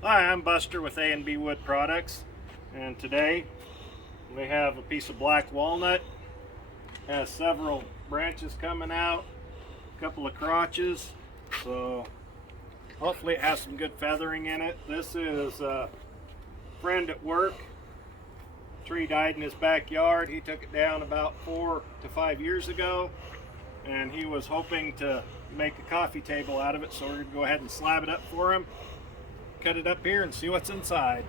Hi, I'm Buster with A&B Wood Products, and today we have a piece of black walnut. Has several branches coming out, a couple of crotches, so hopefully it has some good feathering in it. This is a friend at work. Tree died in his backyard. He took it down about 4 to 5 years ago, and he was hoping to make a coffee table out of it, so we're going to go ahead and slab it up for him. Cut it up here and see what's inside.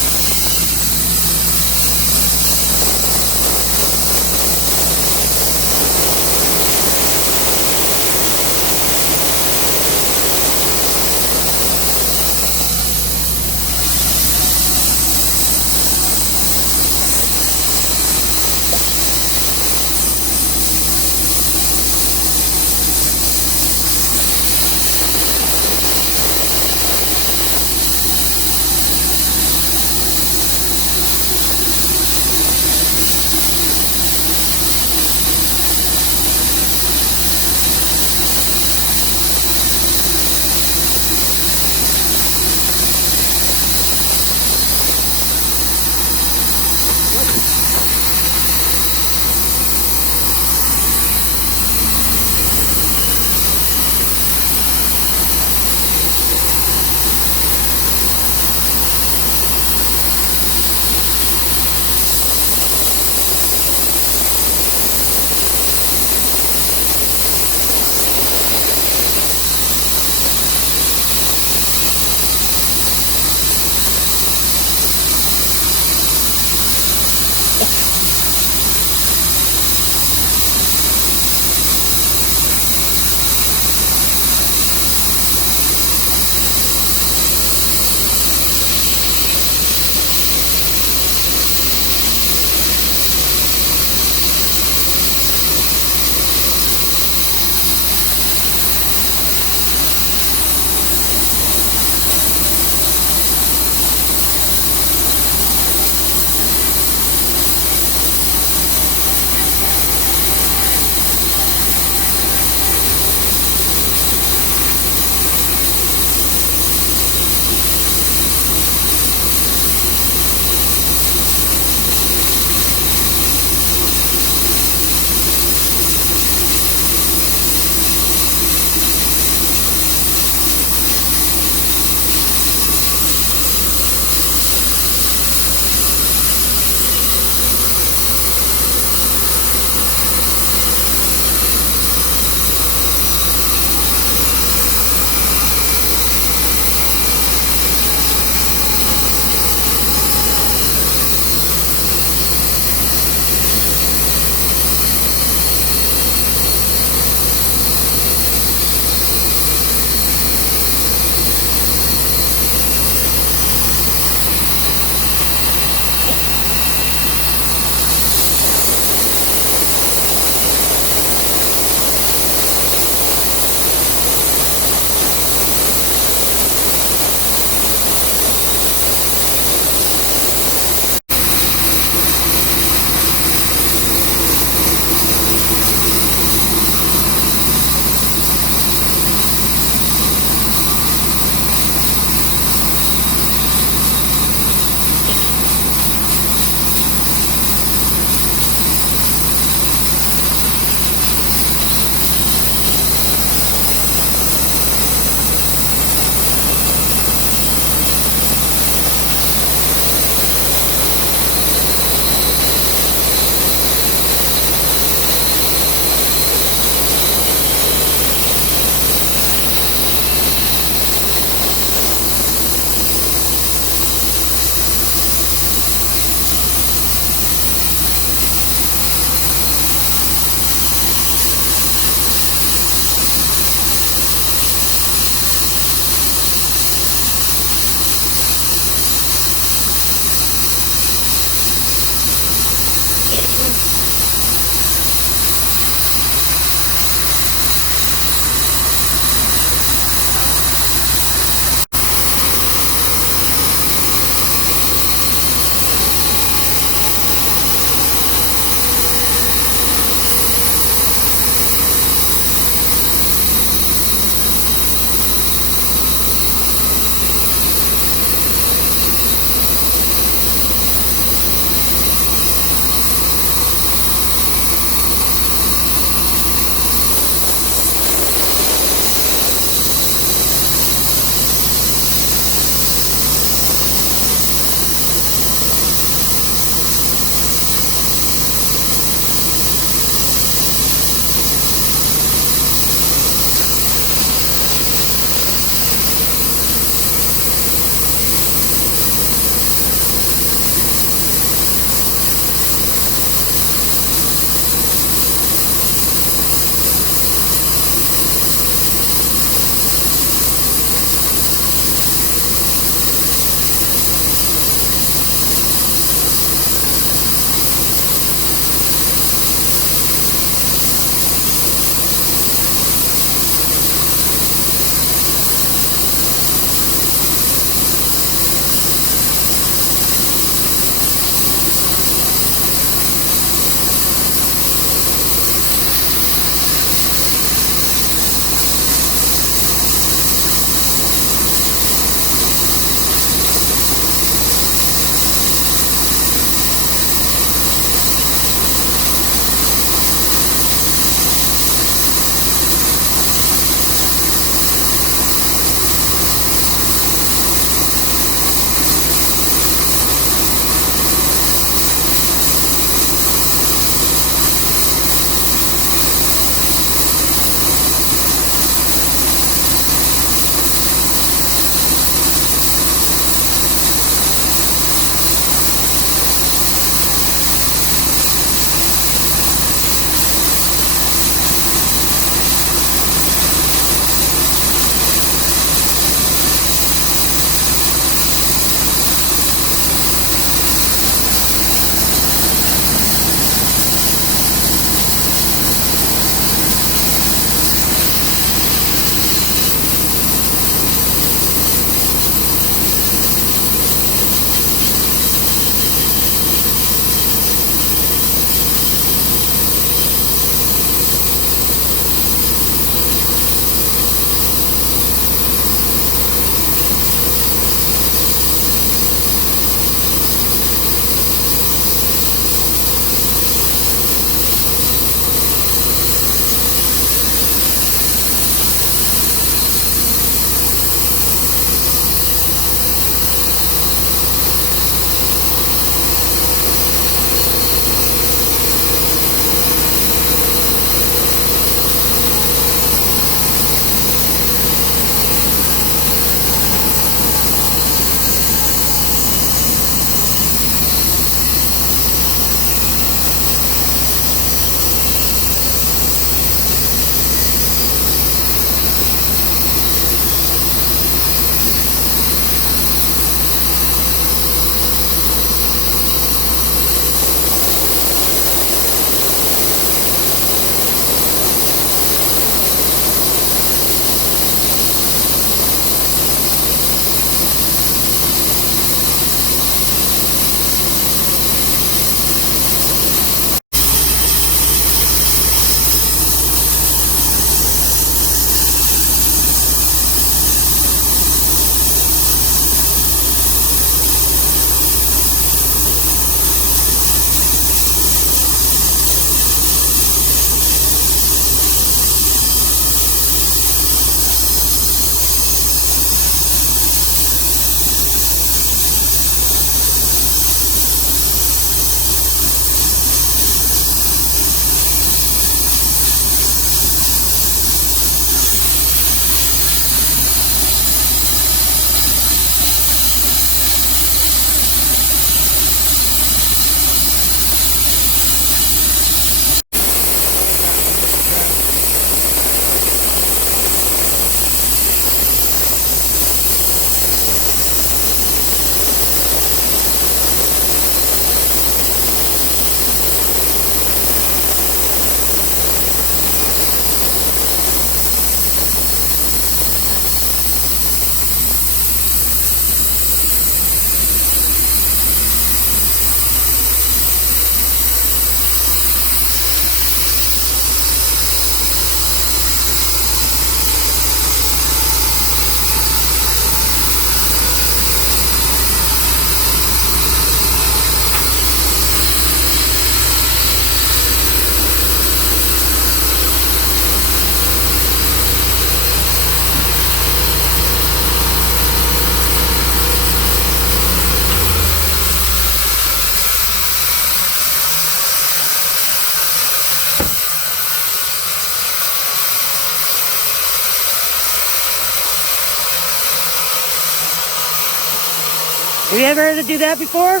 Have you ever heard of do that before?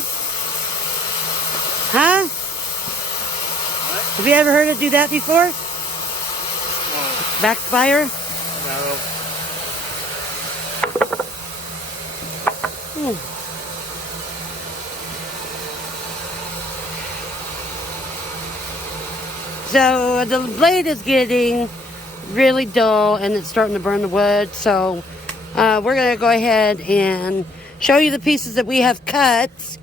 Huh? What? Have you ever heard of do that before? No. Backfire? No. So the blade is getting really dull and it's starting to burn the wood. So we're going to go ahead and show you the pieces that we have cut.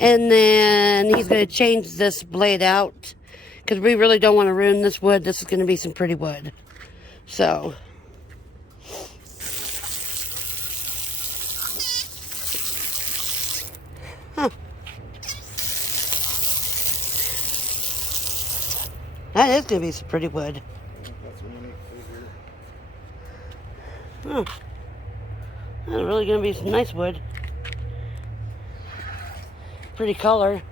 And then he's going to change this blade out because we really don't want to ruin this wood. This is going to be some pretty wood. So that is going to be some pretty wood. That's a unique figure. Huh. That's really going to be some nice wood. Pretty color.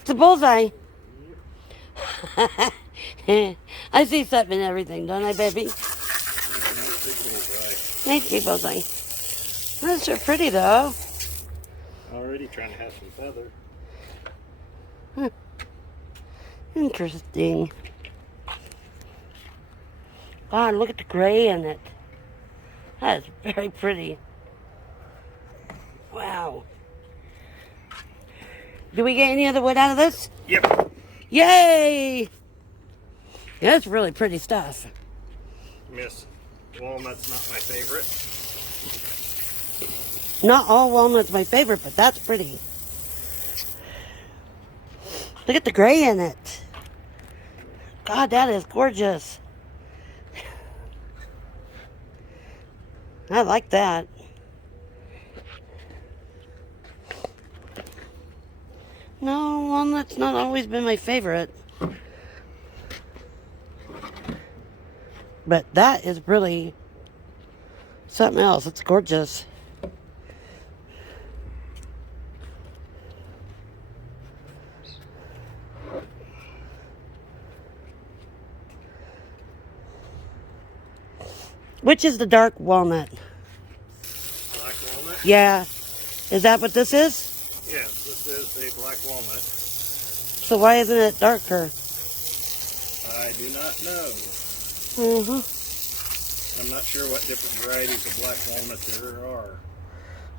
It's a bullseye. I see something in everything, don't I, baby? Thank you, bullseye. Those are pretty, though. Already trying to have some feather. Interesting. Wow, look at the gray in it. That is very pretty. Wow. Do we get any other wood out of this? Yep. Yay! Yeah, that's really pretty stuff. Miss walnut's not my favorite. Not all walnut's my favorite, but that's pretty. Look at the gray in it. God, that is gorgeous. I like that. No, walnut's not always been my favorite. But that is really something else. It's gorgeous. Which is the dark walnut? Black walnut? Yeah. Is that what this is? Yes, this is a black walnut. So why isn't it darker? I do not know. Mm-hmm. I'm not sure what different varieties of black walnut there are.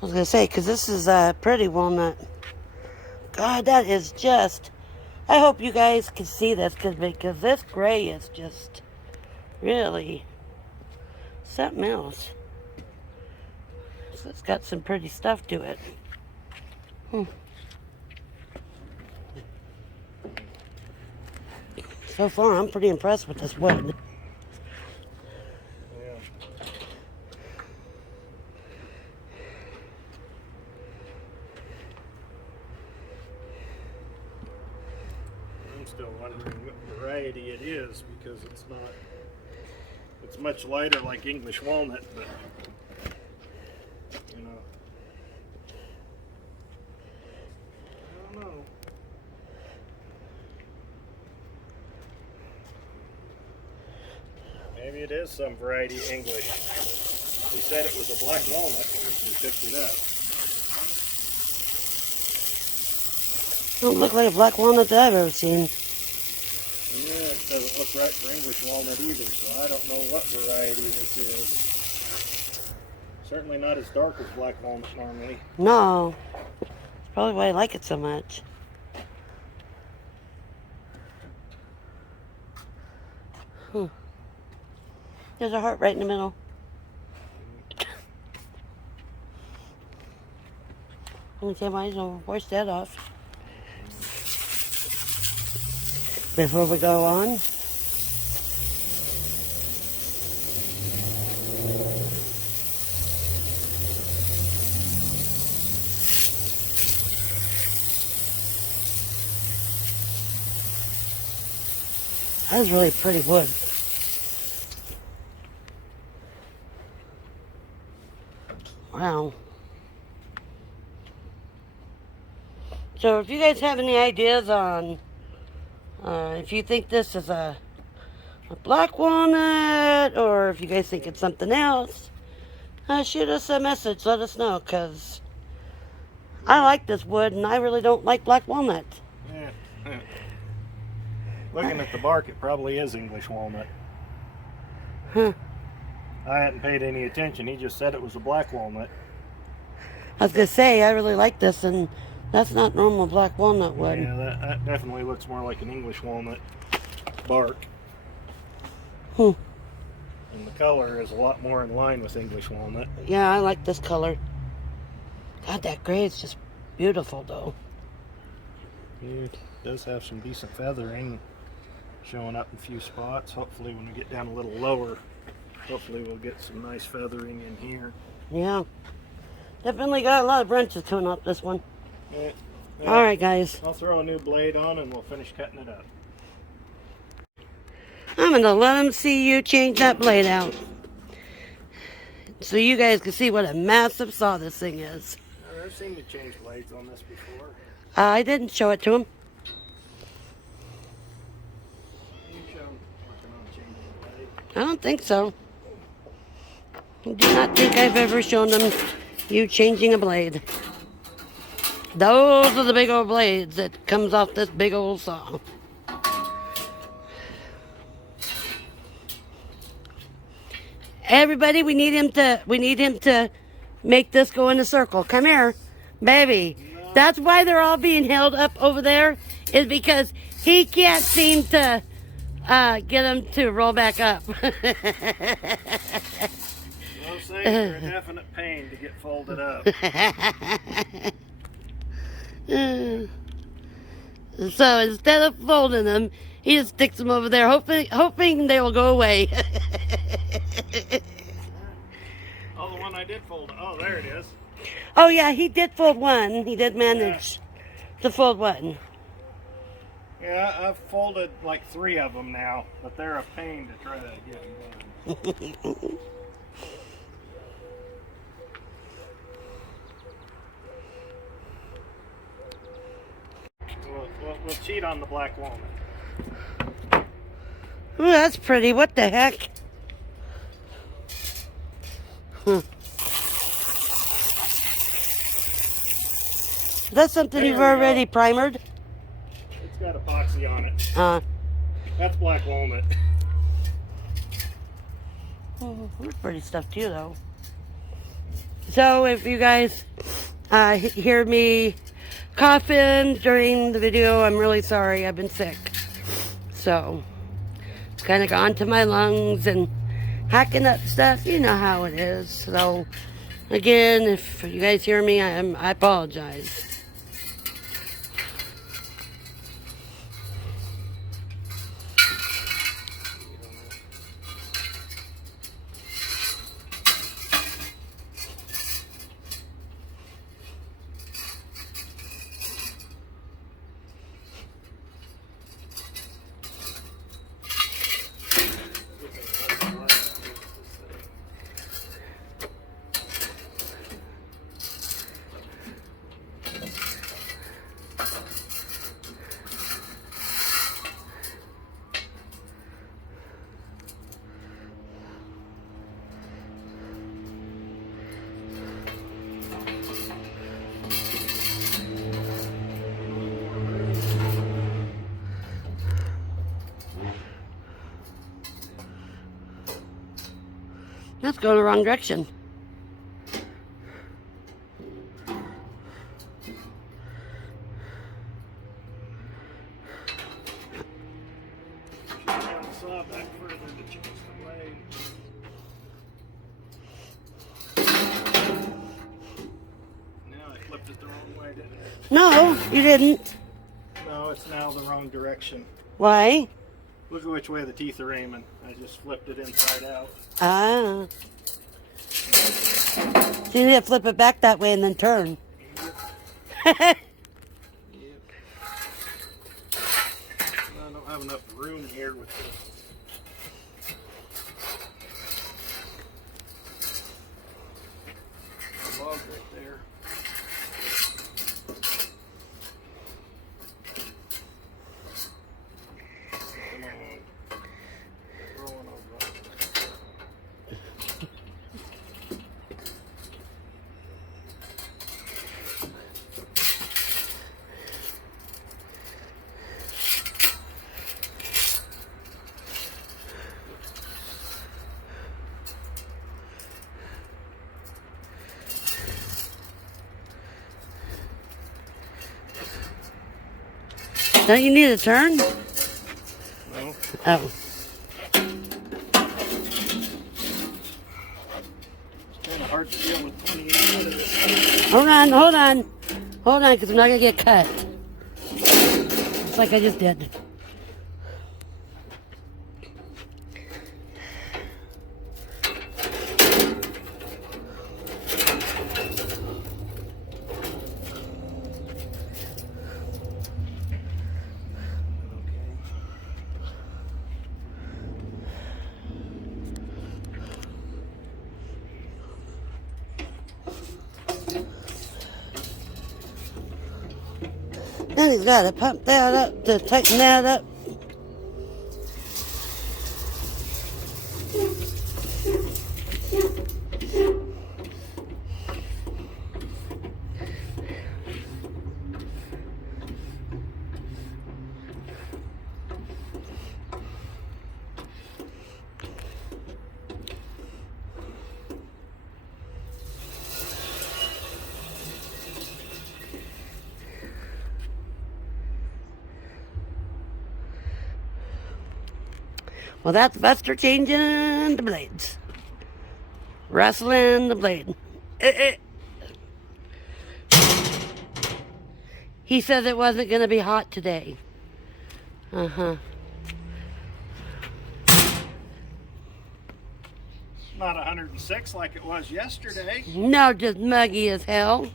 I was going to say, because this is a pretty walnut. God, that is just... I hope you guys can see this because this gray is just really something else. So it's got some pretty stuff to it. So far, I'm pretty impressed with this wood. Yeah. I'm still wondering what variety it is because it's not. It's much lighter like English walnut, but you know. I don't know. Maybe it is some variety English. He said it was a black walnut when we picked it up. Don't look like a black walnut that I've ever seen. Yeah, it doesn't look right for English walnut either, so I don't know what variety this is. Certainly not as dark as black walnut normally. No. That's probably why I like it so much. There's a heart right in the middle. Let me take my wash that off. Before we go on. That is really pretty wood. Wow. So if you guys have any ideas on if you think this is a black walnut, or if you guys think it's something else, shoot us a message. Let us know, because I like this wood and I really don't like black walnut. Yeah. Looking at the bark, it probably is English walnut. Huh. I hadn't paid any attention. He just said it was a black walnut. I was going to say, I really like this, and that's not normal black walnut wood. Yeah, that definitely looks more like an English walnut bark. Hmm. And the color is a lot more in line with English walnut. Yeah, I like this color. God, that gray is just beautiful, though. It does have some decent feathering showing up in a few spots. Hopefully when we get down a little lower, hopefully we'll get some nice feathering in here. Yeah. Definitely got a lot of branches coming up this one. Yeah. All right, guys. I'll throw a new blade on and we'll finish cutting it up. I'm going to let them see you change that blade out, so you guys can see what a massive saw this thing is. I've seen you change blades on this before. I didn't show it to him. You showed working on changing the blade. I don't think so. I do not think I've ever shown them you changing a blade. Those are the big old blades that comes off this big old saw. Everybody, we need him to make this go in a circle. Come here, baby. No. That's why they're all being held up over there, is because he can't seem to get them to roll back up. Those things are a definite pain to get folded up. So instead of folding them, he just sticks them over there, hoping they will go away. Oh, the one I did fold. Oh, there it is. Oh yeah, he did fold one. He did manage to fold one. Yeah, I've folded like 3 of them now, but they're a pain to try to get them done. We'll cheat on the black walnut. Ooh, that's pretty. What the heck? That's something There you've we already go. primered? It's got epoxy on it. That's black walnut. That's pretty stuff too, though. So if you guys hear me coughing during the video, I'm really sorry. I've been sick. So it's kind of gone to my lungs and hacking up stuff. You know how it is. So again, if you guys hear me, I apologize. That's going the wrong direction. Down the saw back further to change the blade. Now I flipped it the wrong way, didn't I? No, you didn't. No, it's now the wrong direction. Why? Look at which way the teeth are aiming. I just flipped it inside out. Ah. So you need to flip it back that way and then turn. Yep. I don't have enough room here with the log right there. Don't you need a turn? No. Oh. It's kind of hard to deal with 28 out of this. Hold on, because I'm not going to get cut. Just like I just did. Then he's got to pump that up to tighten that up. Well, that's Buster changing the blades. Wrestling the blade. He said it wasn't going to be hot today. Uh-huh. Not 106 like it was yesterday. No, just muggy as hell.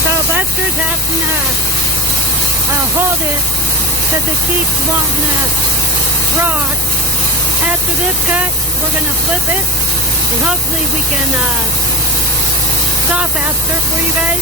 So Buster's having to hold it because it keeps wanting to rock. After this cut, we're going to flip it, and hopefully we can saw faster for you guys.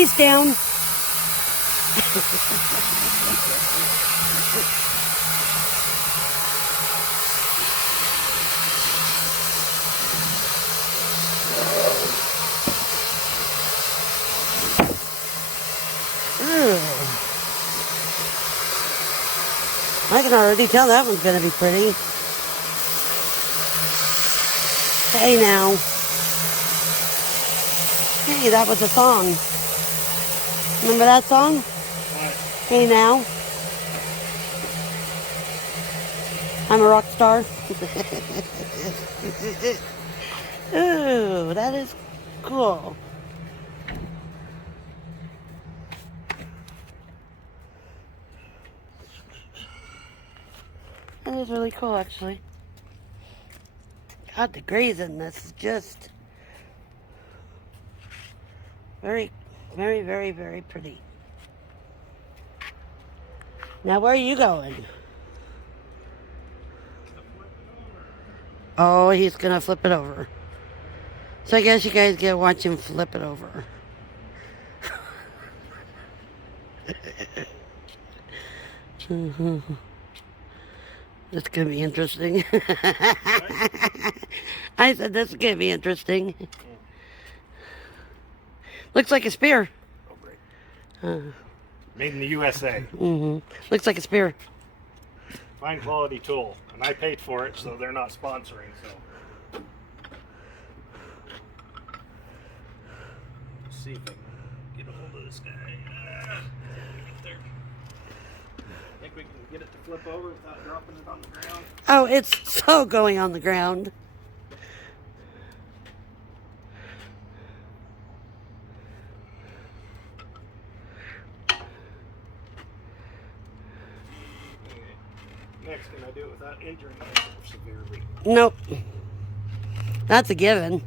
piece down. I can already tell that one's going to be pretty. Hey now. Hey, that was a song. Remember that song? What? Hey now. I'm a rock star. Ooh, that is cool. That is really cool, actually. God, the grays in this is just very, very, very, very pretty. Now, where are you going? Oh, he's going to flip it over. So I guess you guys get to watch him flip it over. This is going to be interesting. I said this is going to be interesting. Looks like a spear. Oh, great. Made in the USA. Looks like a spear. Fine quality tool. And I paid for it, so they're not sponsoring. So let's see if I can get a hold of this guy. Get there. Think we can get it to flip over without dropping it on the ground? Oh, it's so going on the ground. Next, can I do it without injuring myself severely? Nope. That's a given.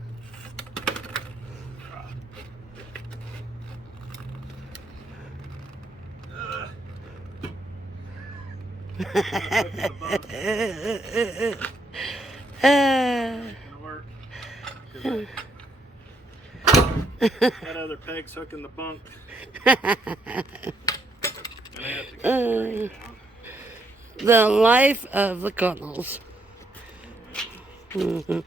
Gonna work. That other peg's hooking the bunk. And I have to get the grain down. The life of the Connells. Would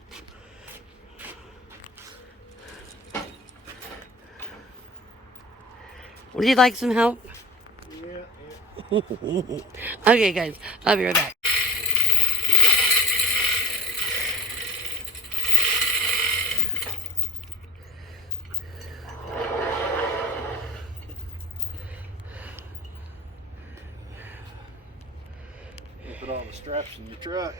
you like some help? Yeah. Okay, guys, I'll be right back. You put all the straps in your truck.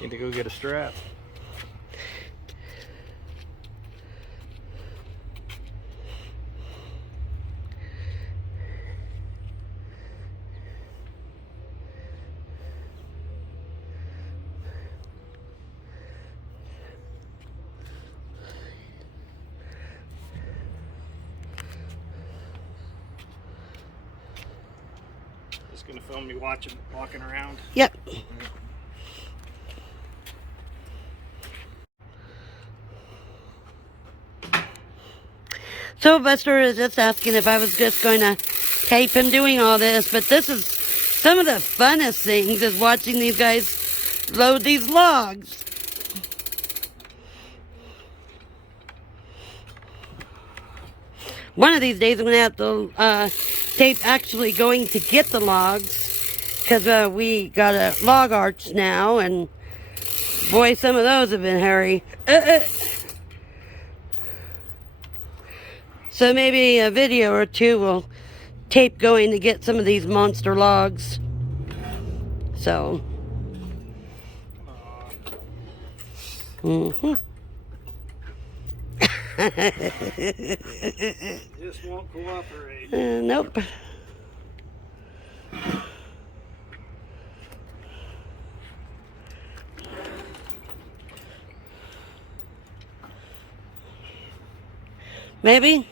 Need to go get a strap. Just gonna film me walking around. Yep. So Buster is just asking if I was just going to tape him doing all this, but this is some of the funnest things is watching these guys load these logs. One of these days I'm going to have to tape actually going to get the logs, because we got a log arch now, and boy, some of those have been hairy. So maybe a video or two will tape going to get some of these monster logs. So. Just won't cooperate. Nope. Maybe.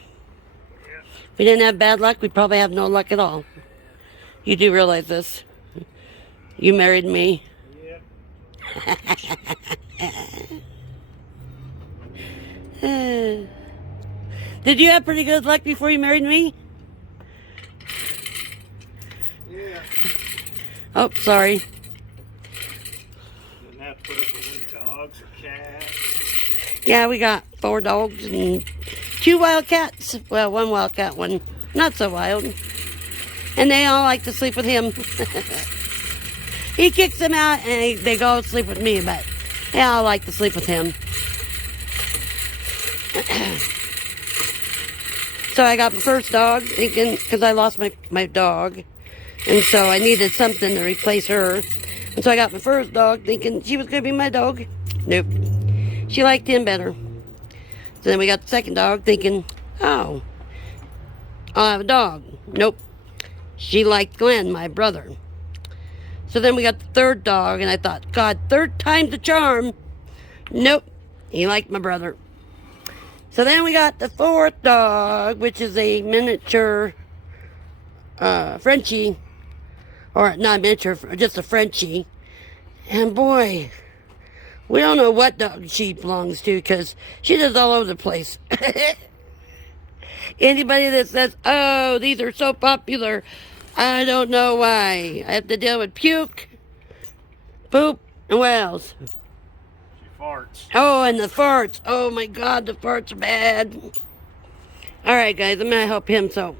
If we didn't have bad luck, we'd probably have no luck at all. You do realize this. You married me. Yeah. Did you have pretty good luck before you married me? Yeah. Oh, sorry. Didn't have to put up with any dogs or cats. Yeah, we got 4 dogs and 2 wild cats. Well, 1 wild cat, 1 not so wild. And they all like to sleep with him. He kicks them out and they go sleep with me, but they all like to sleep with him. So I got my first dog, thinking, because I lost my dog. And so I needed something to replace her. And so I got my first dog, thinking she was going to be my dog. Nope. She liked him better. So then we got the second dog, thinking, oh, I'll have a dog. Nope. She liked Glenn, my brother. So then we got the third dog, and I thought, God, third time's the charm. Nope. He liked my brother. So then we got the fourth dog, which is a miniature Frenchie. Or not miniature, just a Frenchie. And boy, we don't know what dog she belongs to because she's just all over the place. Anybody that says, oh, these are so popular, I don't know why. I have to deal with puke, poop, and what else? She farts. Oh, and the farts. Oh my God, the farts are bad. All right, guys, I'm gonna help him. So.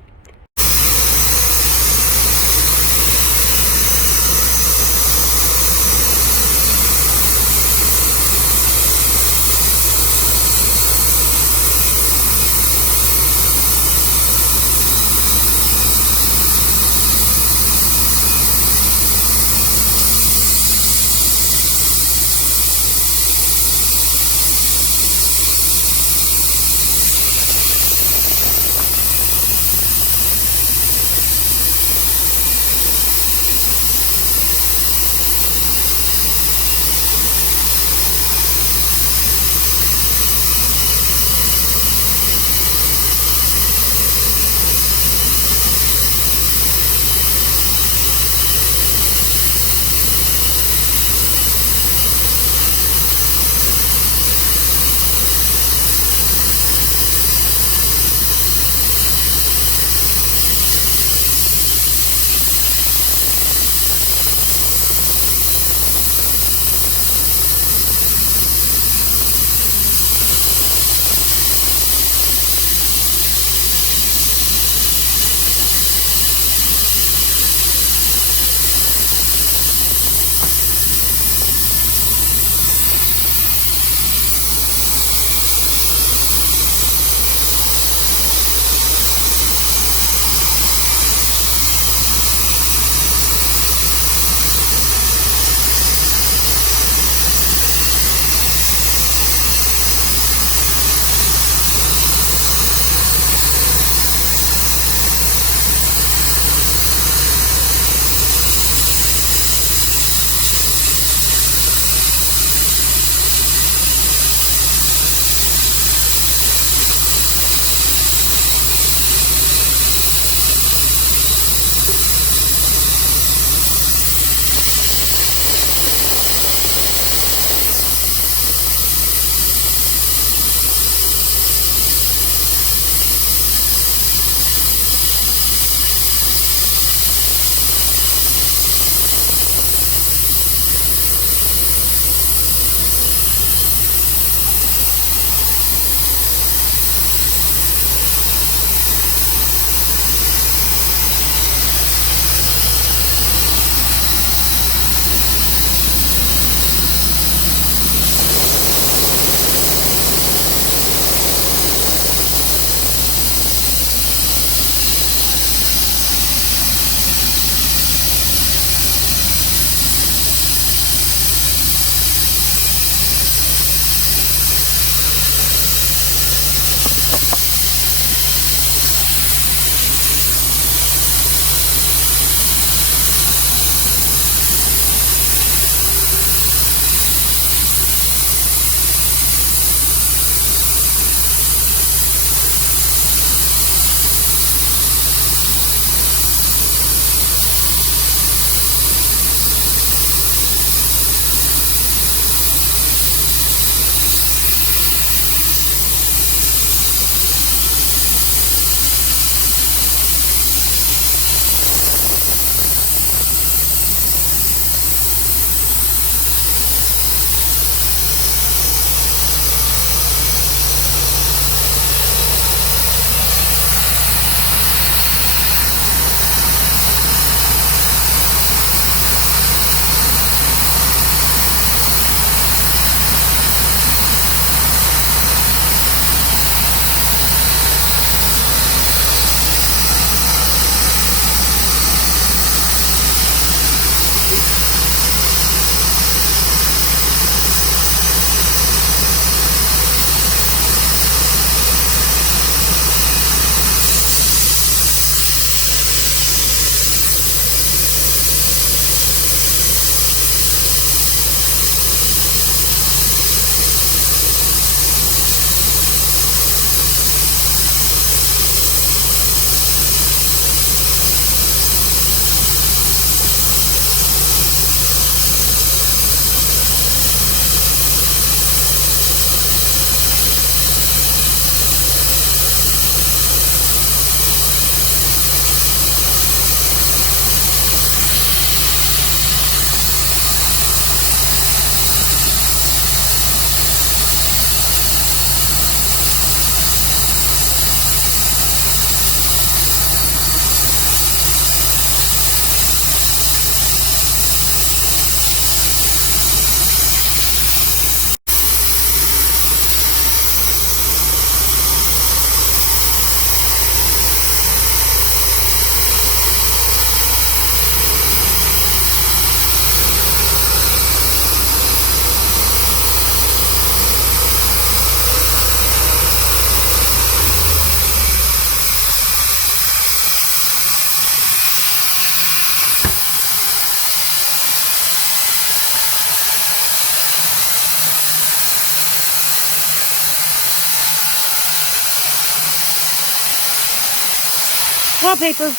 Wallpaper.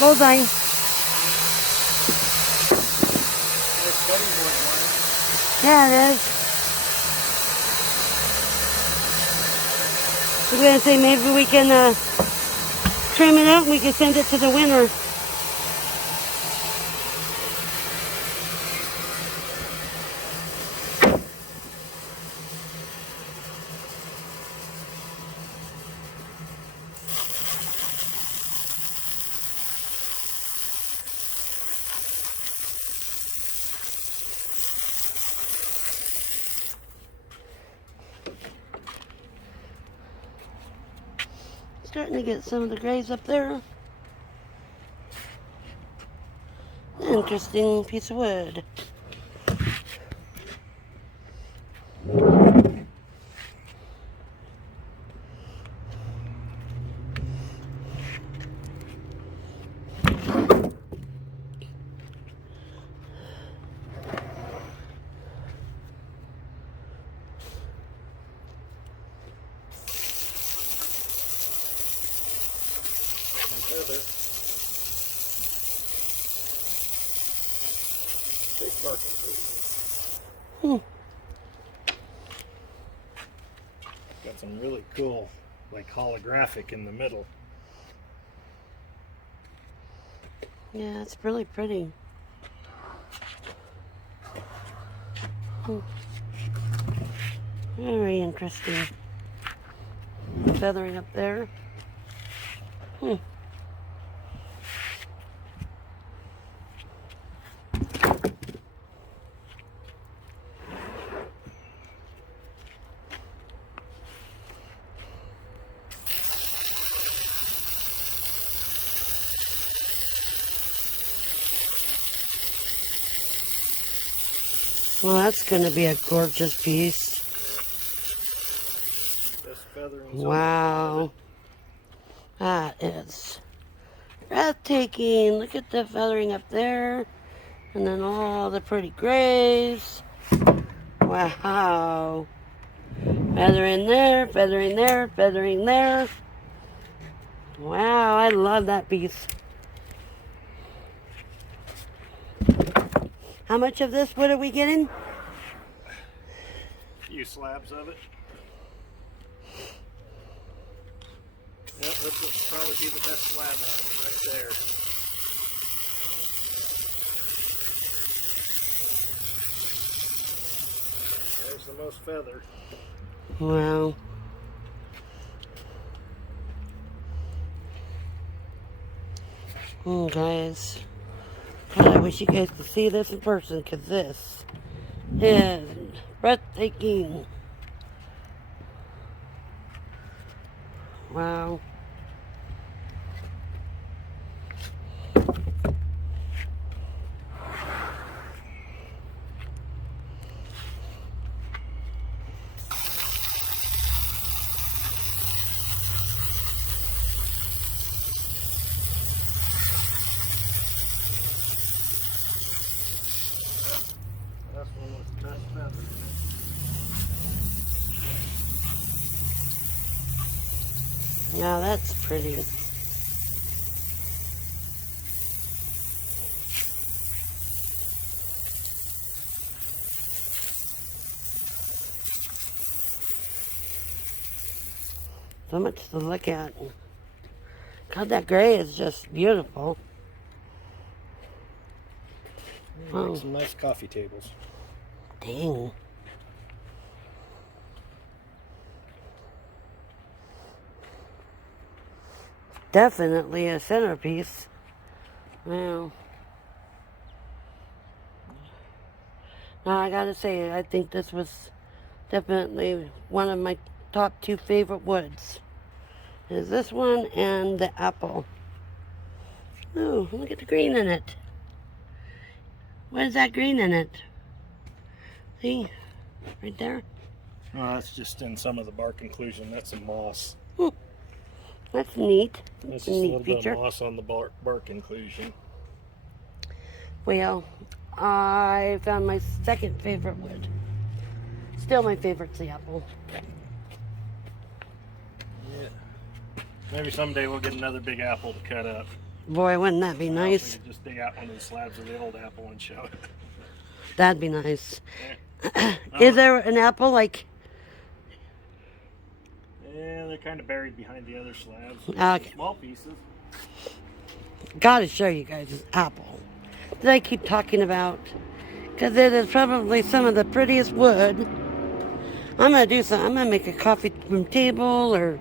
Bullseye. Nice cutting board, Warren. Yeah, it is. I was gonna say maybe we can trim it out and we can send it to the winner. Starting to get some of the grays up there. Interesting piece of wood. Feather. Big barking tree. Got some really cool, like holographic in the middle. Yeah, it's really pretty. Very interesting. Feathering up there. Well, that's going to be a gorgeous piece. Best feathering. Wow. That is breathtaking. Look at the feathering up there. And then all the pretty grays. Wow. Feathering there, feathering there, feathering there. Wow, I love that piece. How much of this wood are we getting? A few slabs of it. Yep, this will probably be the best slab out of it right there. There's the most feather. Wow. Oh, guys. God, I wish you guys could see this in person, because this is breathtaking. Wow. That's one with the best feathers. Now that's pretty. So much to look at. God, that gray is just beautiful. Make some nice coffee tables. Dang. Definitely a centerpiece. Wow. Now I gotta say, I think this was definitely one of my top two favorite woods. Is this one and the apple. Oh, look at the green in it. What is that green in it? See? Right there? Oh, that's just in some of the bark inclusion. That's some moss. That's neat. That's That's a just a neat little bit feature. of moss on the bark inclusion. Well, I found my second favorite wood. still my favorite's the apple. Yeah. Maybe someday we'll get another big apple to cut up. Boy, wouldn't that be nice? We could just dig out one of the slabs of the old apple and show it. That'd be nice. Yeah. Is there an apple like? Yeah, they're kind of buried behind the other slabs. Okay. Small pieces. Gotta show you guys this apple that I keep talking about, because it is probably some of the prettiest wood. I'm gonna make a coffee room table or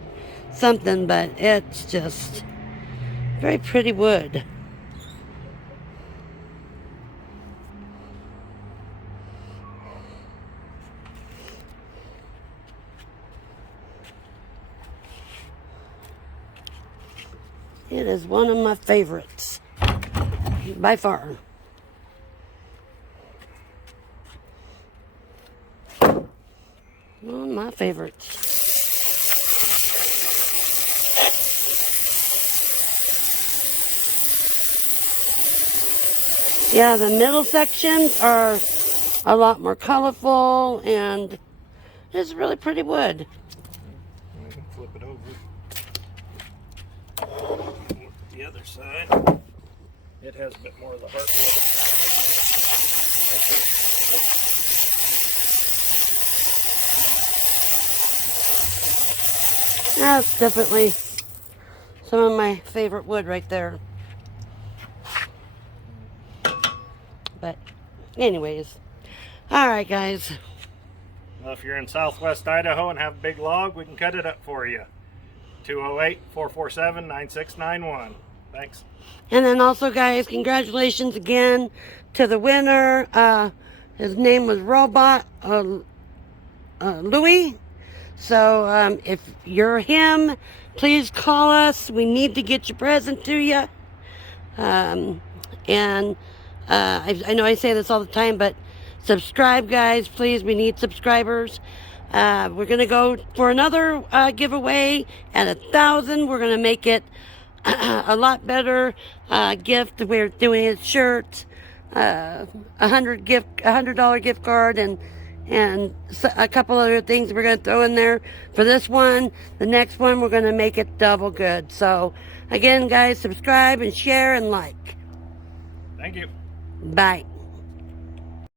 something, but it's just very pretty wood. It is one of my favorites, by far. One of my favorites. Yeah, the middle sections are a lot more colorful, and it's really pretty wood. I can flip it over. The other side, it has a bit more of the heartwood. That's definitely some of my favorite wood right there. But anyways, all right, guys. Well, if you're in southwest Idaho and have a big log, we can cut it up for you. 208-447-9691. Thanks. And then also, guys, congratulations again to the winner. His name was Robot Louis. So if you're him, please call us. We need to get your present to you. I know I say this all the time, but subscribe, guys, please. We need subscribers. We're going to go for another giveaway at 1,000. We're going to make it a lot better gift. We're doing a shirt, $100 gift card, and a couple other things we're going to throw in there for this one. The next one, we're going to make it double good. So, again, guys, subscribe and share and like. Thank you. Bye.